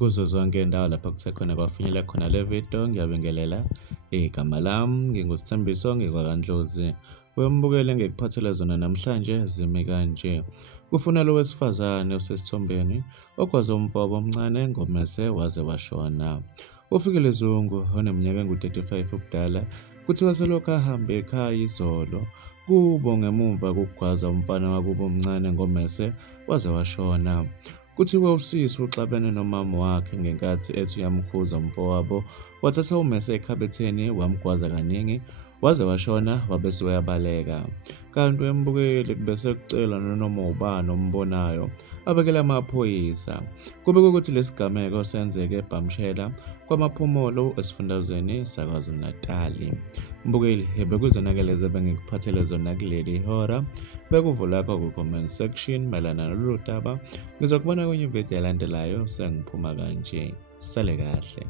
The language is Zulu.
kuzo zonke iy'ndawo lapho kusekhona kwafinyelela khona le video. Ngiyabingelela, igama lami nginguSithembiso ngikwaKaNdlozi. Wembukele ngikuphathele zona namhlanje zimi kanje. Kufunela owesifazane osesithombeni okwazi umfowabo omncane ngomese waze washona. Ufikile izungu oneminyaka engu-35 ubudala kuthiwa selokhu ahamba ekhaya izolo kubo ngemumva kokugwaza umfana wakubo omncane ngomese waze washona. Kuthiwa usisi uxabene nomama wakhe ngenkathi ethi uyamkhuza umfowabo, wathatha umese ekhabetheni wamgwaza kaningi waze washona wabese uyabaleka. Kanti wembukeli bese kucela noma ubani ombonayo abekele amaphoyisa. Kube ukuthi lesigameko senzeke eBhamshela kwamaphumulo esifundazweni saKwaZulu-Natal. Mbukeli bekuzonakele bengikuphathele zona kuleli hora. Bekuvula lakho ku-comment section mayelana nalolu daba. Ngizokubona kwenye ividiyo elandelayo sengiphuma kanje. Sale kahle.